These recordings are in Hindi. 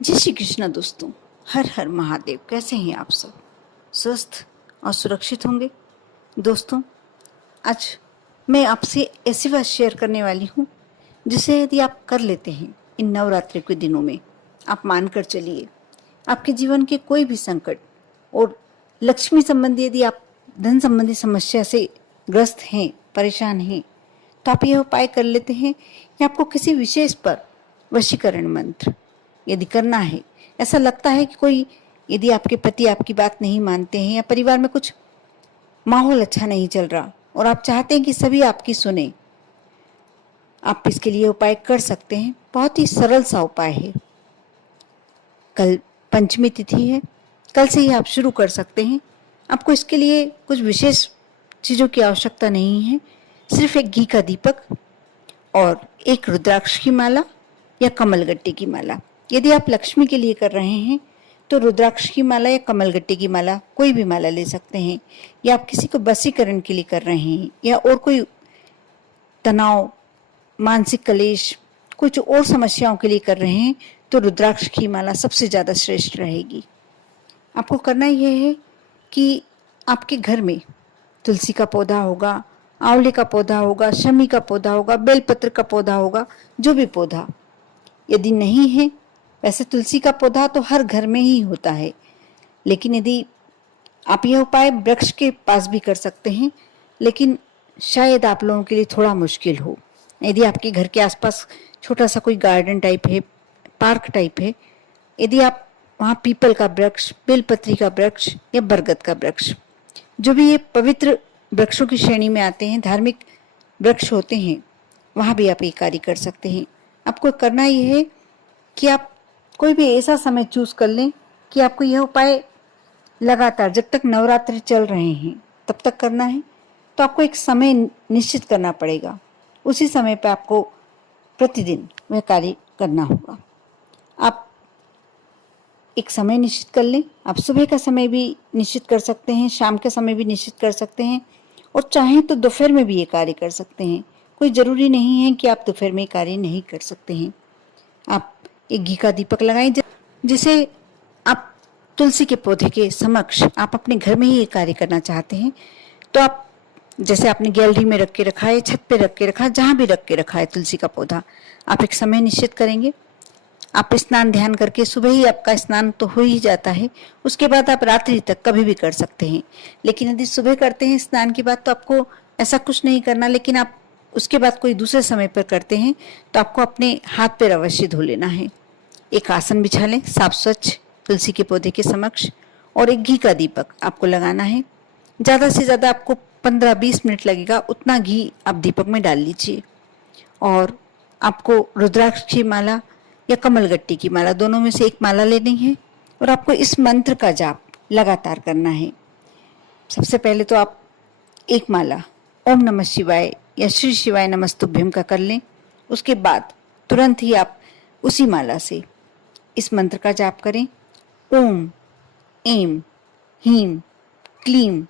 जय श्री कृष्णा दोस्तों। हर हर महादेव। कैसे हैं आप सब? स्वस्थ और सुरक्षित होंगे। दोस्तों, आज मैं आपसे ऐसी बात शेयर करने वाली हूँ जिसे यदि आप कर लेते हैं इन नवरात्रि के दिनों में, आप मानकर चलिए आपके जीवन के कोई भी संकट और लक्ष्मी संबंधी, यदि आप धन संबंधी समस्या से ग्रस्त हैं, परेशान हैं, तो आप यह उपाय कर लेते हैं कि आपको किसी विशेष पर वशीकरण मंत्र यदि करना है, ऐसा लगता है कि कोई, यदि आपके पति आपकी बात नहीं मानते हैं या परिवार में कुछ माहौल अच्छा नहीं चल रहा और आप चाहते हैं कि सभी आपकी सुने, आप इसके लिए उपाय कर सकते हैं। बहुत ही सरल सा उपाय है। कल पंचमी तिथि है, कल से ही आप शुरू कर सकते हैं। आपको इसके लिए कुछ विशेष चीज़ों की आवश्यकता नहीं है। सिर्फ एक घी का दीपक और एक रुद्राक्ष की माला या कमलगट्टे की माला। यदि आप लक्ष्मी के लिए कर रहे हैं तो रुद्राक्ष की माला या कमलगट्टे की माला, कोई भी माला ले सकते हैं। या आप किसी को वशीकरण के लिए कर रहे हैं या और कोई तनाव, मानसिक क्लेश, कुछ और समस्याओं के लिए कर रहे हैं, तो रुद्राक्ष की माला सबसे ज़्यादा श्रेष्ठ रहेगी। आपको करना यह है कि आपके घर में तुलसी का पौधा होगा, आंवले का पौधा होगा, शमी का पौधा होगा, बेलपत्र का पौधा होगा, जो भी पौधा यदि नहीं है, वैसे तुलसी का पौधा तो हर घर में ही होता है, लेकिन यदि आप यह उपाय वृक्ष के पास भी कर सकते हैं, लेकिन शायद आप लोगों के लिए थोड़ा मुश्किल हो। यदि आपके घर के आसपास छोटा सा कोई गार्डन टाइप है, पार्क टाइप है, यदि आप वहाँ पीपल का वृक्ष, बेलपत्री का वृक्ष या बरगद का वृक्ष, जो भी ये पवित्र वृक्षों की श्रेणी में आते हैं, धार्मिक वृक्ष होते हैं, वहाँ भी आप ये कार्य कर सकते हैं। आपको करना यह है कि आप कोई भी ऐसा समय चूज कर लें कि आपको यह उपाय लगातार जब तक नवरात्रि चल रहे हैं तब तक करना है। तो आपको एक समय निश्चित करना पड़ेगा, उसी समय पर आपको प्रतिदिन वह कार्य करना होगा। आप एक समय निश्चित कर लें। आप सुबह का समय भी निश्चित कर सकते हैं, शाम का समय भी निश्चित कर सकते हैं, और चाहें तो दोपहर में भी ये कार्य कर सकते हैं। कोई ज़रूरी नहीं है कि आप दोपहर में कार्य नहीं कर सकते हैं। आप एक घी का दीपक लगाएं, जिसे आप तुलसी के पौधे के समक्ष आप अपने घर में ही ये कार्य करना चाहते हैं, तो आप जैसे आपने गैलरी में रख के रखा है, छत पे रख के रखा है, जहाँ भी रख के रखा है तुलसी का पौधा, आप एक समय निश्चित करेंगे। आप स्नान ध्यान करके, सुबह ही आपका स्नान तो हो ही जाता है, उसके बाद आप रात्रि तक कभी भी कर सकते हैं। लेकिन यदि सुबह करते हैं स्नान के बाद, तो आपको ऐसा कुछ नहीं करना, लेकिन आप उसके बाद कोई दूसरे समय पर करते हैं तो आपको अपने हाथ पैर अवश्य धो लेना है। एक आसन बिछा लें साफ स्वच्छ तुलसी के पौधे के समक्ष, और एक घी का दीपक आपको लगाना है। ज़्यादा से ज़्यादा आपको 15-20 मिनट लगेगा, उतना घी आप दीपक में डाल लीजिए। और आपको रुद्राक्ष की माला या कमलगट्टी की माला, दोनों में से एक माला लेनी है, और आपको इस मंत्र का जाप लगातार करना है। सबसे पहले तो आप एक माला ओम नमः शिवाय या श्री शिवाय नमस्तुभ्यम का कर लें। उसके बाद तुरंत ही आप उसी माला से इस मंत्र का जाप करें। ओम ऐं ह्रीं क्लीं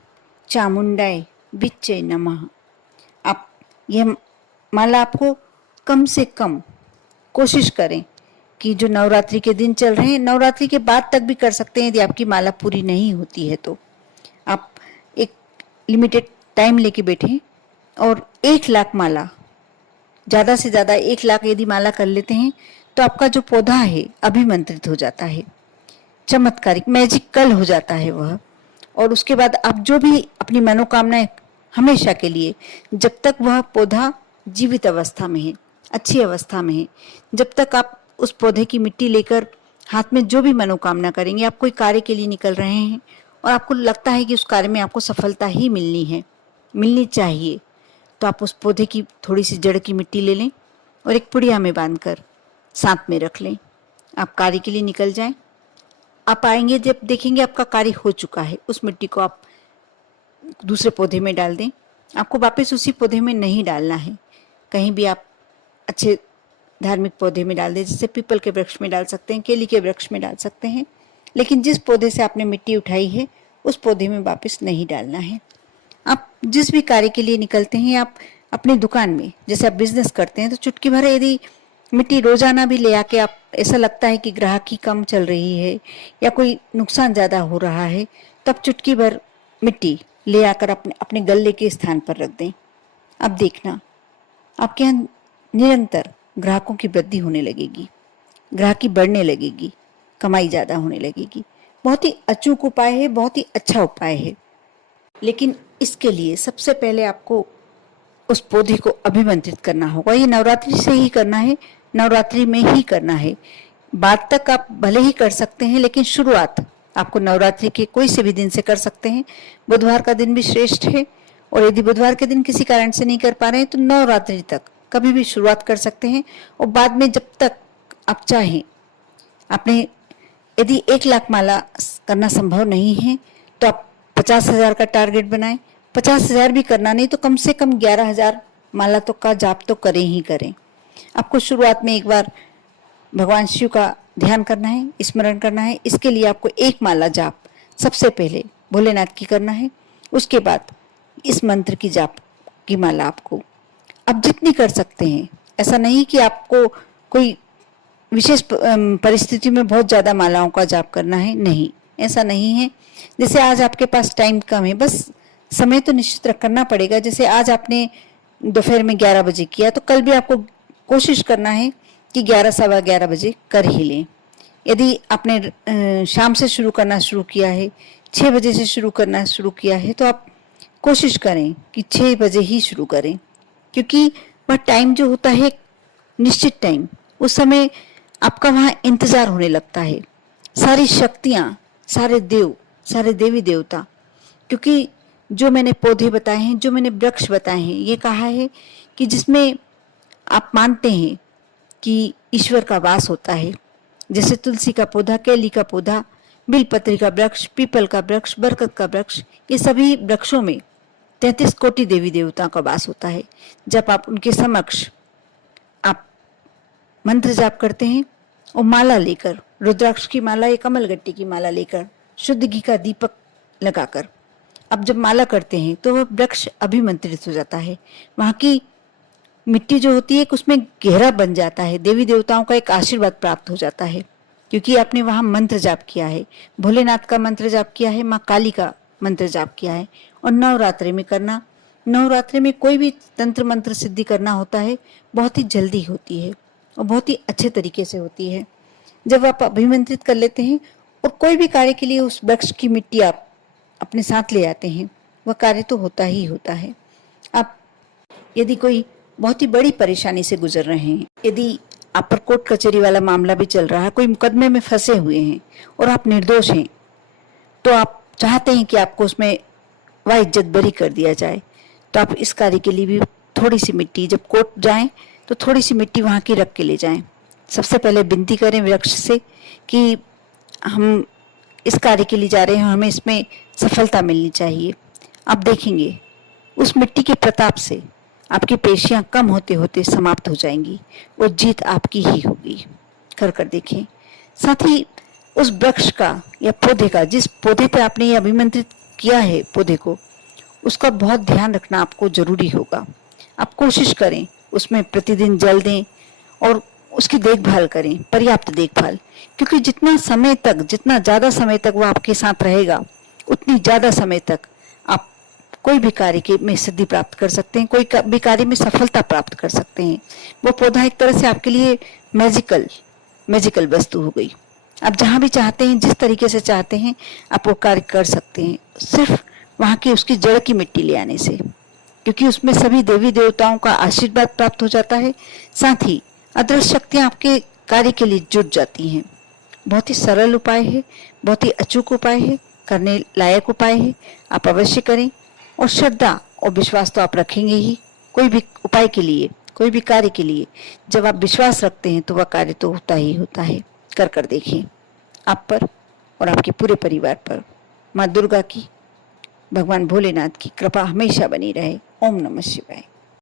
चामुंडाय विच्चे नमः। आप यह माला आपको कम से कम कोशिश करें कि जो नवरात्रि के दिन चल रहे हैं, नवरात्रि के बाद तक भी कर सकते हैं। यदि आपकी माला पूरी नहीं होती है तो आप एक लिमिटेड टाइम लेके बैठें, और 1,00,000 माला, ज़्यादा से ज़्यादा 1,00,000 यदि माला कर लेते हैं तो आपका जो पौधा है अभिमंत्रित हो जाता है, चमत्कारिक मैजिकल हो जाता है वह। और उसके बाद आप जो भी अपनी मनोकामनाएं, हमेशा के लिए, जब तक वह पौधा जीवित अवस्था में है, अच्छी अवस्था में है, जब तक आप उस पौधे की मिट्टी लेकर हाथ में जो भी मनोकामना करेंगे, आप कोई कार्य के लिए निकल रहे हैं और आपको लगता है कि उस कार्य में आपको सफलता ही मिलनी है, मिलनी चाहिए, तो आप उस पौधे की थोड़ी सी जड़ की मिट्टी ले लें और एक पुड़िया में बांधकर साथ में रख लें। आप कार्य के लिए निकल जाएं। आप आएंगे, जब देखेंगे आपका कार्य हो चुका है, उस मिट्टी को आप दूसरे पौधे में डाल दें। आपको वापस उसी पौधे में नहीं डालना है, कहीं भी आप अच्छे धार्मिक पौधे में डाल दें, जैसे पीपल के वृक्ष में डाल सकते हैं, केली के वृक्ष में डाल सकते हैं, लेकिन जिस पौधे से आपने मिट्टी उठाई है उस पौधे में वापस नहीं डालना है। आप जिस भी कार्य के लिए निकलते हैं, आप अपनी दुकान में, जैसे आप बिजनेस करते हैं, तो चुटकी भर यदि मिट्टी रोजाना भी ले आके आप, ऐसा लगता है कि ग्राहकी कम चल रही है या कोई नुकसान ज़्यादा हो रहा है, तब चुटकी भर मिट्टी ले आकर अपने अपने गले के स्थान पर रख दें। अब देखना आपके यहाँ निरंतर ग्राहकों की वृद्धि होने लगेगी, ग्राहकी बढ़ने लगेगी, कमाई ज़्यादा होने लगेगी। बहुत ही अचूक उपाय है, बहुत ही अच्छा उपाय है। लेकिन इसके लिए सबसे पहले आपको उस पौधे को अभिमंत्रित करना होगा। ये नवरात्रि से ही करना है, नवरात्रि में ही करना है। बाद तक आप भले ही कर सकते हैं, लेकिन शुरुआत आपको नवरात्रि के कोई से भी दिन से कर सकते हैं। बुधवार का दिन भी श्रेष्ठ है, और यदि बुधवार के दिन किसी कारण से नहीं कर पा रहे हैं तो नवरात्रि तक कभी भी शुरुआत कर सकते हैं। और बाद में जब तक आप चाहें, आपने यदि 1 लाख माला करना संभव नहीं है तो आप 50,000 का टारगेट बनाएं। 50,000 भी करना नहीं तो कम से कम 11,000 माला तो का जाप तो करें ही करें। आपको शुरुआत में एक बार भगवान शिव का ध्यान करना है, स्मरण करना है। इसके लिए आपको 1 माला जाप सबसे पहले भोलेनाथ की करना है। उसके बाद इस मंत्र की जाप की माला आपको अब जितनी कर सकते हैं, ऐसा नहीं कि आपको कोई विशेष परिस्थिति में बहुत ज़्यादा मालाओं का जाप करना है, नहीं, ऐसा नहीं है। जैसे आज आपके पास टाइम कम है, बस समय तो निश्चित करना पड़ेगा। जैसे आज आपने दोपहर में 11 बजे किया, तो कल भी आपको कोशिश करना है कि 11 सवा 11 बजे कर ही लें। यदि आपने शाम से शुरू करना शुरू किया है, 6 बजे से शुरू करना शुरू किया है, तो आप कोशिश करें कि 6 बजे ही शुरू करें, क्योंकि वह टाइम जो होता है निश्चित टाइम, उस समय आपका वहाँ इंतजार होने लगता है। सारी शक्तियाँ, सारे देव, सारे देवी देवता, क्योंकि जो मैंने पौधे बताए हैं, जो मैंने वृक्ष बताए हैं, ये कहा है कि जिसमें आप मानते हैं कि ईश्वर का वास होता है, जैसे तुलसी का पौधा, केली का पौधा, बिलपत्री का वृक्ष, पीपल का वृक्ष, बरगद का वृक्ष, ये सभी वृक्षों में 33 कोटि देवी देवताओं का वास होता है। जब आप उनके समक्ष आप मंत्र जाप करते हैं और माला लेकर, रुद्राक्ष की माला या कमलगट्टी की माला लेकर, शुद्ध घी का दीपक लगाकर अब जब माला करते हैं तो वह वृक्ष अभिमंत्रित हो जाता है। वहाँ की मिट्टी जो होती है उसमें गहरा बन जाता है, देवी देवताओं का एक आशीर्वाद प्राप्त हो जाता है, क्योंकि आपने वहाँ मंत्र जाप किया है, भोलेनाथ का मंत्र जाप किया है, माँ काली का मंत्र जाप किया है। और नवरात्रि में करना, नवरात्रि में कोई भी तंत्र मंत्र सिद्धि करना होता है, बहुत ही जल्दी होती है और बहुत ही अच्छे तरीके से होती है। जब आप अभिमंत्रित कर लेते हैं और कोई भी कार्य के लिए उस वृक्ष की मिट्टी आप अपने साथ ले आते हैं, वह कार्य तो होता ही होता है। आप यदि कोई बहुत ही बड़ी परेशानी से गुजर रहे हैं, यदि आप पर कोर्ट कचहरी वाला मामला भी चल रहा है, कोई मुकदमे में फंसे हुए हैं और आप निर्दोष हैं, तो आप चाहते हैं कि आपको उसमें वह इज्जत बरी कर दिया जाए, तो आप इस कार्य के लिए भी थोड़ी सी मिट्टी, जब कोर्ट जाएं तो थोड़ी सी मिट्टी वहाँ की रख के ले जाएं। सबसे पहले विनती करें वृक्ष से कि हम इस कार्य के लिए जा रहे हैं, हमें इसमें सफलता मिलनी चाहिए। आप देखेंगे उस मिट्टी के प्रताप से आपकी पेशियां कम होते होते समाप्त हो जाएंगी और जीत आपकी ही होगी। कर देखें। साथ ही उस वृक्ष का या पौधे का, जिस पौधे पे आपने ये अभिमंत्रित किया है पौधे को, उसका बहुत ध्यान रखना आपको जरूरी होगा। आप कोशिश करें उसमें प्रतिदिन जल दें और उसकी देखभाल करें, पर्याप्त देखभाल, क्योंकि जितना समय तक, जितना ज़्यादा समय तक वो आपके साथ रहेगा, उतनी ज़्यादा समय तक आप कोई भी कार्य के में सिद्धि प्राप्त कर सकते हैं, कोई भी कार्य में सफलता प्राप्त कर सकते हैं। वो पौधा एक तरह से आपके लिए मैजिकल वस्तु हो गई। आप जहाँ भी चाहते हैं, जिस तरीके से चाहते हैं, आप वो कार्य कर सकते हैं, सिर्फ वहाँ की उसकी जड़ की मिट्टी ले आने से, क्योंकि उसमें सभी देवी देवताओं का आशीर्वाद प्राप्त हो जाता है। साथ ही अदृश्य शक्तियाँ आपके कार्य के लिए जुट जाती हैं। बहुत ही सरल उपाय है, बहुत ही अचूक उपाय है, करने लायक उपाय है। आप अवश्य करें और श्रद्धा और विश्वास तो आप रखेंगे ही। कोई भी उपाय के लिए, कोई भी कार्य के लिए जब आप विश्वास रखते हैं तो वह कार्य तो होता ही होता है। कर देखिए, आप पर और आपके पूरे परिवार पर माँ दुर्गा की, भगवान भोलेनाथ की कृपा हमेशा बनी रहे। ओम नमः शिवाय।